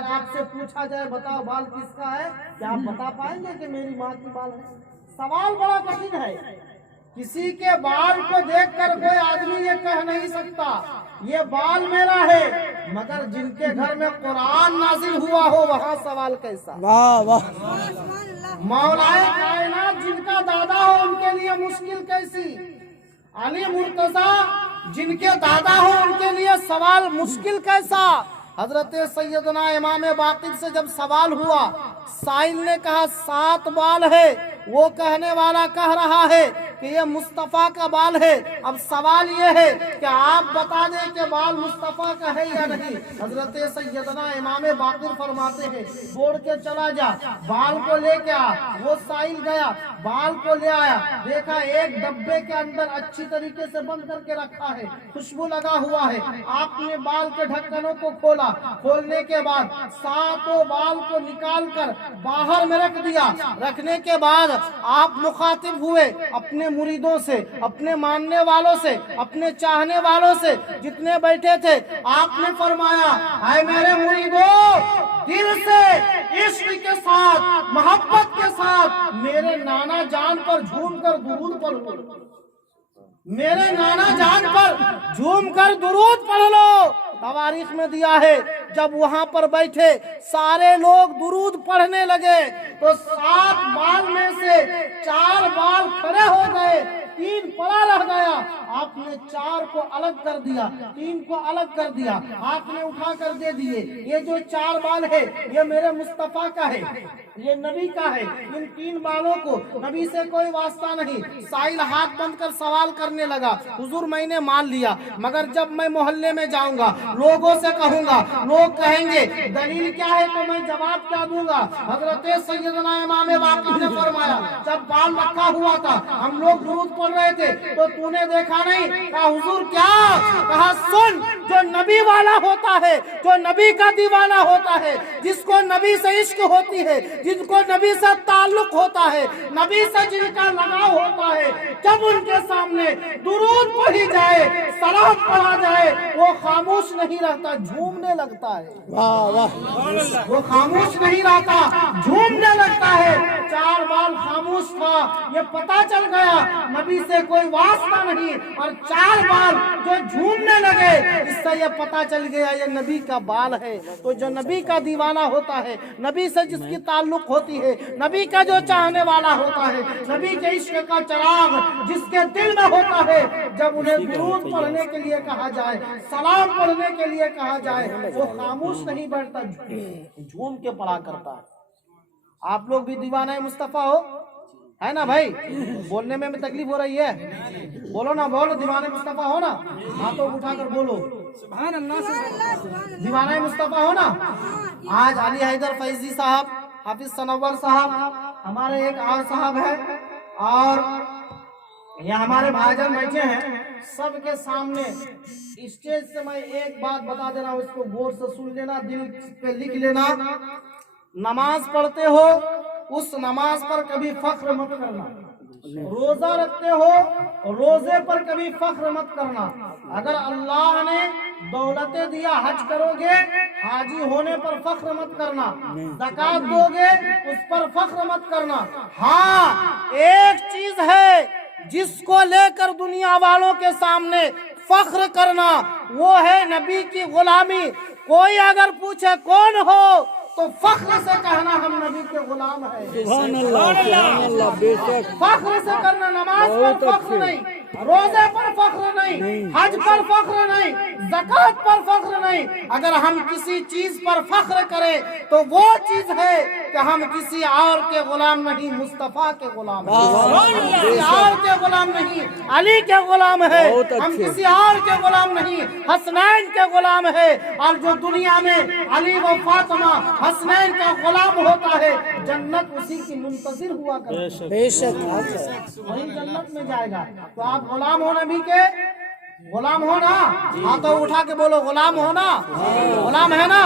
اگر آپ سے پوچھا جائے بتاؤ بال کس کا ہے، کیا آپ بتا پائیں گے کہ میری ماں کی بال ہے؟ سوال بڑا کٹھن ہے. کسی کے بال کو دیکھ کر کوئی آدمی یہ کہہ نہیں سکتا یہ بال میرا ہے، مگر جن کے گھر میں قرآن نازل ہوا ہو وہاں سوال کیسا. واہ واہ. مولائے کائنات جن کا دادا ہو ان کے لیے مشکل کیسی. علی مرتضی جن کے دادا ہو ان کے لیے سوال مشکل کیسا. حضرت سیدنا امام باقر سے جب سوال ہوا، سائل نے کہا 7 بال ہے، وہ کہنے والا کہہ رہا ہے کہ یہ مصطفیٰ کا بال ہے. اب سوال یہ ہے کہ آپ بتا دیں کہ بال مصطفیٰ کا ہے یا نہیں. حضرت سیدنا امام باقر فرماتے ہیں دوڑ کے چلا جا، بال کو لے کے آ. وہ سائل گیا، بال کو لے آیا، دیکھا ایک ڈبے کے اندر اچھی طریقے سے بند کر کے رکھا ہے، خوشبو لگا ہوا ہے. آپ نے بال کے ڈھکنوں کو کھولا، کھولنے کے بعد 7 بال کو نکال کر باہر میں رکھ دیا. رکھنے کے بعد آپ مخاطب ہوئے اپنے مریدوں سے، اپنے ماننے والوں سے، اپنے چاہنے والوں سے جتنے بیٹھے تھے. آپ نے فرمایا اے میرے مریدوں، دل سے عشق کے ساتھ محبت کے ساتھ میرے نانا جان پر جھوم کر درود پڑھ لو. میرے نانا جان پر جھوم کر درود پڑھ لو. تواریخ میں دیا ہے جب وہاں پر بیٹھے سارے لوگ درود پڑھنے لگے تو 7 بال میں سے 4 بال کھڑے ہو گئے، 3 پڑا رہ گیا. آپ نے 4 کو الگ کر دیا، 3 کو الگ کر دیا، آپ نے اٹھا کر دے دیے. یہ جو 4 بال ہے یہ میرے مصطفیٰ کا ہے، یہ نبی کا ہے. ان 3 بالوں کو نبی سے کوئی واسطہ نہیں. سائل ہاتھ بند کر سوال کرنے لگا، حضور میں نے مان لیا، مگر جب میں محلے میں جاؤں گا لوگوں سے کہوں گا، لوگ کہیں گے دلیل کیا ہے تو میں جواب کیا دوں گا. حضرت سیدنا امام باقر نے فرمایا جب بال رکھا ہوا تھا ہم لوگ درود پڑھ رہے تھے تو تو نے دیکھا نہیں؟ کہا حضور کیا؟ کہا سن، جو نبی والا ہوتا ہے، جو نبی کا دیوانہ ہوتا ہے، جس کو نبی سے عشق ہوتی ہے، جن کو نبی سے تعلق ہوتا ہے، نبی سے جن کا لگاؤ ہوتا ہے، جب ان کے سامنے درود پڑھی جائے، سلام پڑھا جائے، وہ خاموش نہیں رہتا، جھومنے لگتا ہے. واہ واہ. وہ خاموش نہیں رہتا، جھومنے لگتا ہے. 4 بال خاموش تھا، یہ پتا چل گیا نبی سے کوئی واسطہ نہیں. اور 4 بال جو جھومنے لگے اس سے یہ پتا چل گیا یہ نبی کا بال ہے. تو جو نبی کا دیوانہ ہوتا ہے، نبی سے جس کی تعلق ہوتی ہے، نبی کا جو چاہنے والا ہوتا ہے، نبی کے عشق کا چراغ جس کے دل میں ہوتا ہے، جب انہیں درود پڑھنے کے لیے کہا جائے، سلام پڑھنے کے لیے کہا جائے، وہ خاموش نہیں بیٹھتا، جھوم کے پڑھا کرتا ہے. آپ لوگ بھی دیوانہ مصطفیٰ ہو، ہے نا بھائی؟ بولنے میں تکلیف ہو رہی ہے؟ بولو نا، بولو دیوانہ مصطفیٰ ہو نا، ہاتھوں اٹھا کر بولو سبحان اللہ. دیوانہ مصطفیٰ ہو نا. آج علی حیدر فیضی صاحب، حافظ سنور صاحب، ہمارے ایک اور صاحب ہے، اور یہ ہمارے بھائی جان بیٹھے ہیں. سب کے سامنے اسٹیج سے میں ایک بات بتا دینا، اس کو غور سے سن لینا، دل پہ لکھ لینا. نماز پڑھتے ہو اس نماز پر کبھی فخر مت کرنا. روزہ رکھتے ہو روزے پر کبھی فخر مت کرنا. اگر اللہ نے دولتیں دیا حج کرو گے، حاجی ہونے پر فخر مت کرنا. زکات دو گے اس پر فخر مت کرنا. ہاں ایک چیز ہے جس کو لے کر دنیا والوں کے سامنے فخر کرنا، وہ ہے نبی کی غلامی. کوئی اگر پوچھے کون ہو تو فخر سے کہنا ہم نبی کے غلام ہیں. سبحان اللہ. سبحان اللہ. بے شک. فخر سے کرنا، نماز پر فخر نہیں، روزے پر فخر نہیں، حج پر فخر نہیں، زکات پر فخر نہیں. اگر ہم کسی چیز پر فخر کریں تو وہ چیز ہے کہ ہم کسی اور کے غلام نہیں، مصطفیٰ کے غلام ہیں. ہم کسی اور کے غلام نہیں، علی کے غلام ہے. ہم کسی اور کے غلام نہیں، حسنین کے غلام ہے. اور جو دنیا میں علی و فاطمہ حسنین کا غلام ہوتا ہے، جنت اسی کی منتظر ہوا کرتا ہے. بے شک. وہی جنت میں جائے گا. تو آپ غلام ہو نبی کے، गुलाम हो ना? हाथों उठा के बोलो गुलाम हो ना? गुलाम है ना?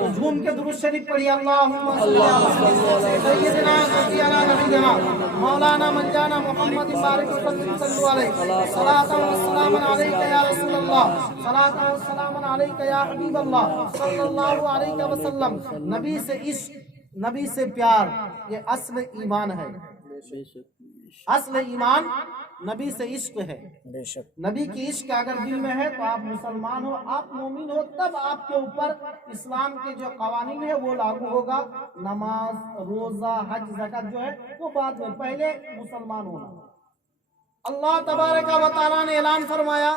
तो झूम के दुरूद शरीफ पढ़िए। अल्लाहुम्मा सल्ली अला सय्यिदिना सय्यिदिना नबीना मौलाना मंजाना मुहम्मद बारिक वसल्लम सल्लल्लाहु अलैहि सलातु व सलाम अलैका या रसूल अल्लाह सलातु व सलाम अलैका या हबीब अल्लाह सल्लल्लाहु अलैहि वसल्लम। नबी से इश्क, नबी से प्यार, ये असल ईमान है। असल ईमान नबी से इश्क है। बेशक नबी की इश्क अगर दिल में है तो आप मुसलमान हो, आप मोमिन हो, तब आपके ऊपर इस्लाम के जो कवानीन है वो लागू होगा। नमाज, रोजा, हज, ज़कात जो है वो बाद में, पहले मुसलमान होना। अल्लाह तबारक व तआला ने ऐलान फरमाया,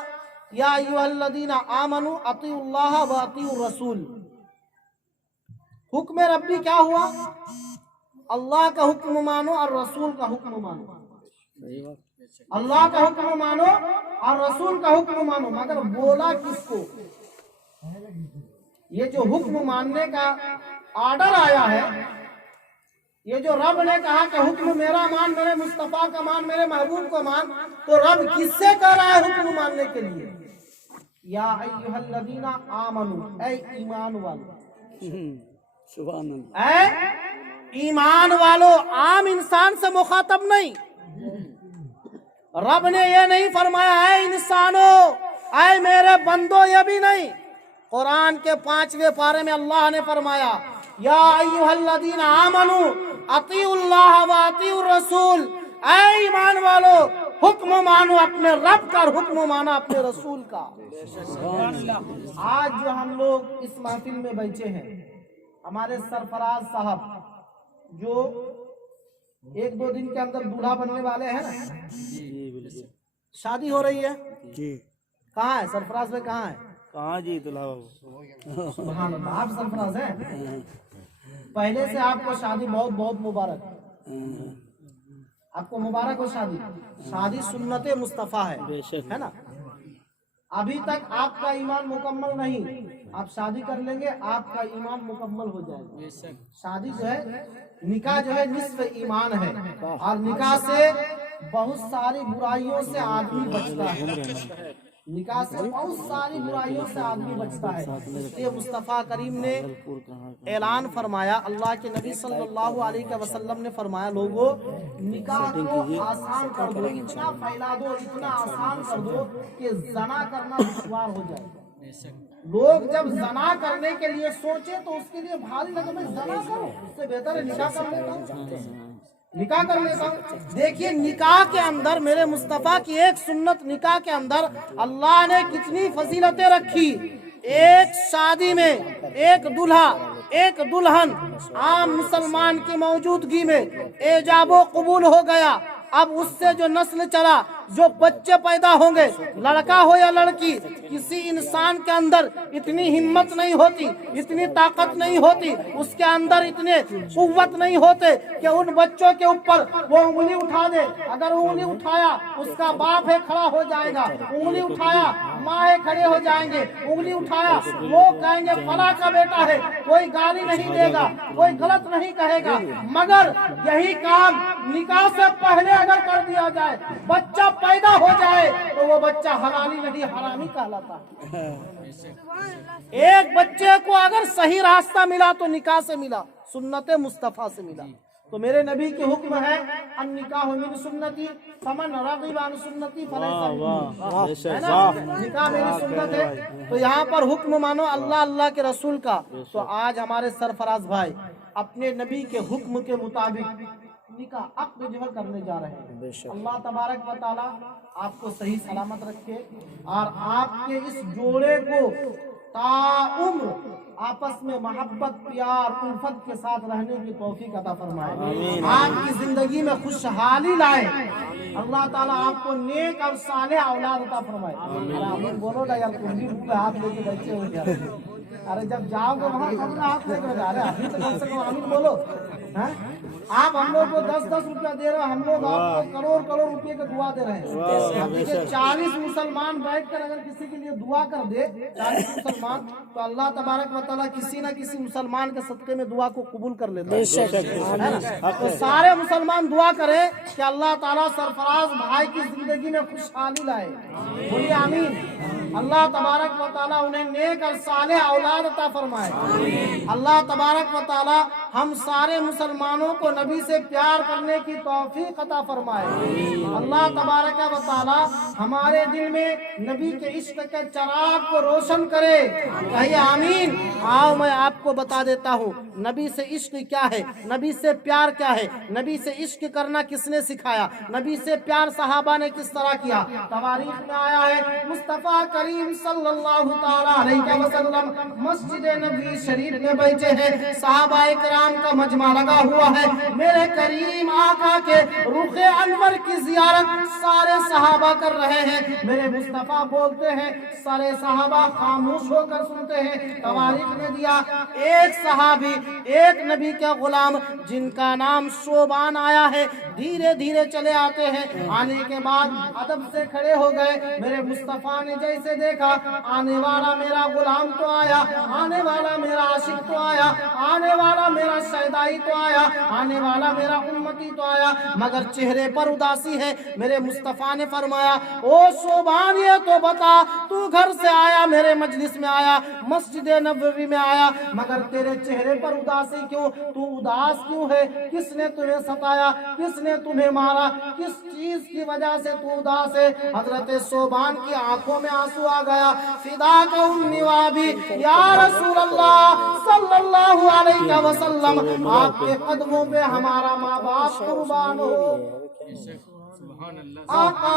या अय्युहल्लज़ीना आमनू अतीउल्लाह व अतीउर रसूल। हुक्म रब्बी क्या हुआ? अल्लाह का हुक्म मानो और रसूल का हुक्म मानो। सही बात। अल्लाह का हुक्म मानो और रसूल का हुक्म मानो, मगर बोला किसको? ये जो हुक्म मानने का ऑर्डर आया है, ये जो रब ने कहा कि हुक्म मेरा मान, मेरे मुस्तफा का मान, मेरे महबूब को मान, तो रब किससे कह रहा है हुक्म मानने के लिए? या अय्युहल्लज़ीना आमनू, ऐ ईमान वालो। सुभान अल्लाह। ऐ ईमान वालो, आम इंसान से मुखातब नहीं। रब ने ये नहीं फरमाया ऐ इंसानों, ऐ मेरे बंदो, ये भी नहीं। कुरान के 5वें पारे में अल्लाह ने फरमाया, या अय्युहल्लज़ीना आमनू अतीउल्लाह व अतीउर रसूल। ऐ ईमान वालो, हुक्म मानो अपने रब का, हुक्म मानो अपने रसूल का। आज जो हम लोग इस महफिल में बैठे हैं, हमारे सरफराज साहब जो 1-2 दिन के अंदर दूल्हा बनने वाले हैं ना, शादी हो रही है जी। कहाँ है सरफराज भाई? कहाँ है? कहाँ जी दुल्हा बाबू? सुभान अल्लाह, आप सरफराज हैं। पहले से आपको शादी बहुत बहुत मुबारक, आपको मुबारक हो शादी। शादी सुन्नते मुस्तफा है, बेशक है ना? अभी तक आपका ईमान मुकम्मल नहीं, आप शादी कर लेंगे आपका ईमान मुकम्मल हो जाएगा। शादी जो है, निकाह जो है निस्फ ईमान है, और निकाह से बहुत सारी बुराइयों से आदमी बचता है। निकाह से बहुत सारी बुराइयों से आदमी बचता है। ये मुस्तफ़ा करीम ने ऐलान फरमाया, अल्लाह के नबी सल्लल्लाहु अलैहि वसल्लम ने फरमाया, लोगों निकाह को आसान कर दो, इतना फैला दो, इतना आसान कर दो कि जना करना दुश्वार हो जाए। लोग जब जना करने के लिए सोचे तो उसके लिए भारी लगे, मैं जना करूं, उससे बेहतर है निकाह कर लेता हूं, निकाह कर लेता हूं। देखिए निकाह के अंदर, मेरे मुस्तफा की एक सुन्नत निकाह के अंदर अल्लाह ने कितनी फजीलतें रखी। एक शादी में एक दूल्हा, एक दुल्हन आम मुसलमान की मौजूदगी में एजाबो कबूल हो गया। अब उससे जो नस्ल चला, जो बच्चे पैदा होंगे, लड़का हो या लड़की, किसी इंसान के अंदर इतनी हिम्मत नहीं होती, इतनी ताकत नहीं होती, उसके अंदर इतने कुव्वत नहीं होते कि उन बच्चों के ऊपर वो उंगली उठा दे। अगर उंगली उठाया उसका बाप है खड़ा हो जाएगा, उंगली उठाया माँ है खड़े हो जाएंगे, उंगली उठाया वो कहेंगे फला का बेटा है, कोई गाली नहीं देगा, कोई गलत नहीं कहेगा। मगर यही काम निकाह से पहले अगर कर दिया जाए, बच्चा पैदा हो जाए, तो वो बच्चा हलाली नहीं हरामी कहलाता है। एक बच्चे को अगर सही रास्ता मिला तो निकाह से मिला, सुन्नते मुस्तफा से मिला। तो मेरे नबी के हुक्म है, अन निकाह मिन सुन्नती फमन रग़िब अन सुन्नती फलैसा मिन्नी, है ना? निकाह मेरी सुन्नत है। तो यहाँ पर हुक्म मानो अल्लाह, अल्लाह के रसूल का। तो आज हमारे सरफराज भाई अपने नबी के हुक्म के मुताबिक निकाह अक़्द जो है करने जा रहे हैं। अल्लाह तबारक व तआला आपको सही सलामत रखे और आपके इस जोड़े को ताउम्र आपस में मोहब्बत, प्यार, उल्फत के साथ रहने की तौफीक अता फरमाए। आपकी जिंदगी में खुशहाली लाए। अल्लाह ताला आपको नेक और सालेह औलाद अता फरमाए। अरे आमीन बोलो ना यार, तुम भी मुंह पे हाथ लेके बैठे हो यार। अरे जब जाओगे वहाँ कब हाथ लेके जा रहे, अभी तो कम से कम आमीन बोलो। हैं? आप हम लोग को 10-10 रुपया दे रहे हैं, हम लोग आपको करोड़ करोड़ रुपये का दुआ दे रहे हैं। अब देखिए 40 मुसलमान बैठकर अगर किसी के लिए दुआ कर दे, 40 मुसलमान, तो अल्लाह तबारक व तआला किसी न किसी मुसलमान के सदके में दुआ को कबूल कर लेता है। तो सारे मुसलमान दुआ करें कि अल्लाह ताला सरफराज भाई की जिंदगी में खुशहाली लाए। बोलिए आमीन। अल्लाह तबारक व तआला उन्हें नेक और सालेह औलाद अता फरमाए। अल्लाह तबारक व तआला हम सारे मुसलमानों को नबी से प्यार करने की तौफीक अता फरमाए। अल्लाह तबारक व तआला हमारे दिल में नबी के इश्क के चिराग को रोशन करे। कहिए आमीन। आओ मैं आपको बता देता हूँ नबी से इश्क क्या है, नबी से प्यार क्या है, नबी से इश्क करना किसने सिखाया, नबी से प्यार सहाबा ने किस तरह किया। तवारीख में आया है मुस्तफा करीम सल्लल्लाहु ताला अलैहि वसल्लम मस्जिद नबवी शरीफ में बैठे हैं, सहाबाए किराम का मजमा लगा हुआ है। मेरे करीम आका के रुखे अनवर की जियारत सारे सहाबा कर रहे हैं। मेरे मुस्तफा बोलते हैं, सारे सहाबा खामोश होकर सुनते हैं। तवारीख में दिया एक सहाबी, एक नबी के गुलाम जिनका नाम शोबान आया है, धीरे धीरे चले आते हैं। आने के बाद अदब से खड़े हो गए। मेरे मुस्तफा ने जैसे देखा आने वाला मेरा गुलाम तो आया, आने वाला मेरा आशिक तो आया, आने वाला मेरा शहदाई तो आया, आने वाला मेरा उम्मती तो आया, मगर चेहरे पर उदासी है। मेरे मुस्तफा ने फरमाया, ओ शोबान ये तो बता, तू घर से आया, मेरे मजलिस में आया, मस्जिद नबवी में आया, मगर तेरे चेहरे पर उदासी क्यों, तू उदास क्यों है? किसने तुम्हें सताया, किसने तुम्हें मारा, किस चीज की वजह से तू उदास है? हजरत शोबान की आंखों में आंसू आ गया। फिदा का उम्मी वाबी या रसूल अल्लाह सल्लल्लाहु अलैहि वसल्लम, आपके कदमों पे हमारा माँ बाप कुर्बान हो। आका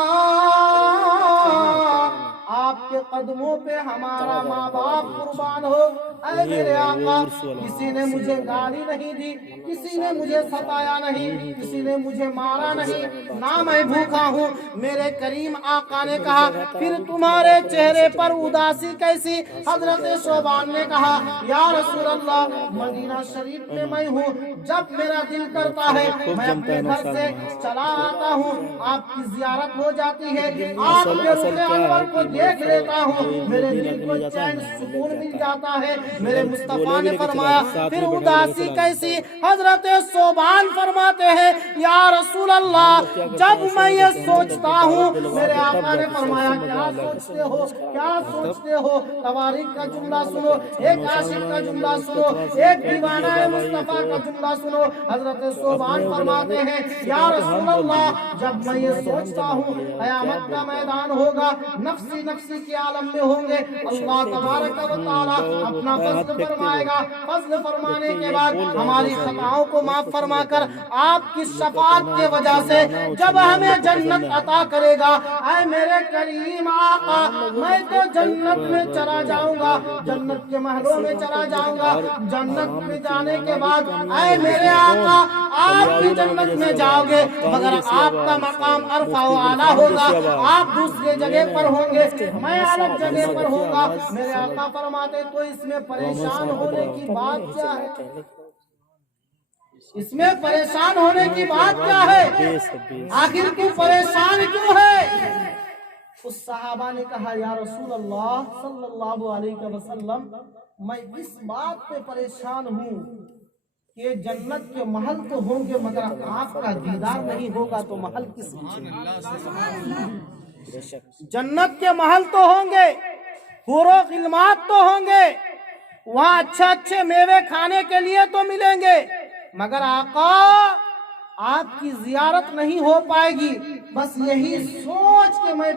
आपके कदमों पे हमारा माँ बाप कुर्बान हो। ऐ मेरे आका, किसी ने मुझे गाली नहीं दी, किसी ने मुझे सताया नहीं, किसी ने मुझे मारा नहीं, ना मैं भूखा हूँ। मेरे करीम आका ने कहा, फिर तुम्हारे चेहरे पर उदासी कैसी? हजरत शोबान ने कहा, या रसूल अल्लाह, मदीना शरीफ में मैं हूँ, जब मेरा दिल करता है मैं अपने घर से चला आता हूँ, आपकी जियारत हो जाती है, आपके रुखे अनवर को देख लेता हूँ, मेरे दिल को चैन सुकून मिल जाता है। मेरे मुस्तफा ने फरमाया, फिर उदासी कैसी? हजरत शोबान फरमाते हैं, या रसूल अल्लाह, जब मैं ये सोचता हूँ, मेरे आका ने फरमाया, क्या सोचते हो, क्या सोचते हो? तवारीख का जुमला सुनो, एक आशिक का जुमला सुनो, एक दीवाना मुस्तफा का जुमला सुनो। हजरत शोबान फरमाते हैं, या रसूल अल्लाह, जब मैं ये सोचता हूँ क़यामत का मैदान होगा, नफ्सी नफ्सी के आलम में होंगे, अल्लाह तबारक व तआला अपना फज़्ल फरमाएगा। फज़्ल फरमाने के बाद हमारी खताओं को माफ फरमाकर आपकी शफाअत के वजह से जब हमें जन्नत अता करेगा, ऐ मेरे करीम आका, मैं तो जन्नत में चला जाऊंगा, जन्नत के महलों में चला जाऊंगा। जन्नत में जाने के बाद ऐ मेरे आका, आप भी जन्नत में जाओगे, मगर आपका मकाम अरफा व आला होगा, आप दूसरे जगह पर होंगे, मैं अलग जगह पर होगा। मेरे आका फरमाते, तो इसमें परेशान होने की बात क्या है? इसमें परेशान होने की बात क्या है? आखिर तू परेशान क्यों है? उस सहाबा ने कहा, या रसूल अल्लाह सल्लल्लाहु अलैहि वसल्लम, मैं इस बात पे परेशान हूँ कि जन्नत के महल तो होंगे, मगर आपका दीदार नहीं होगा, तो महल किस लिए? जन्नत के महल तो होंगे, हुरो गिलमात तो होंगे, वहाँ अच्छे अच्छे मेवे खाने के लिए तो मिलेंगे, मगर आका आपकी जियारत नहीं हो पाएगी। बस यही सोच के मैं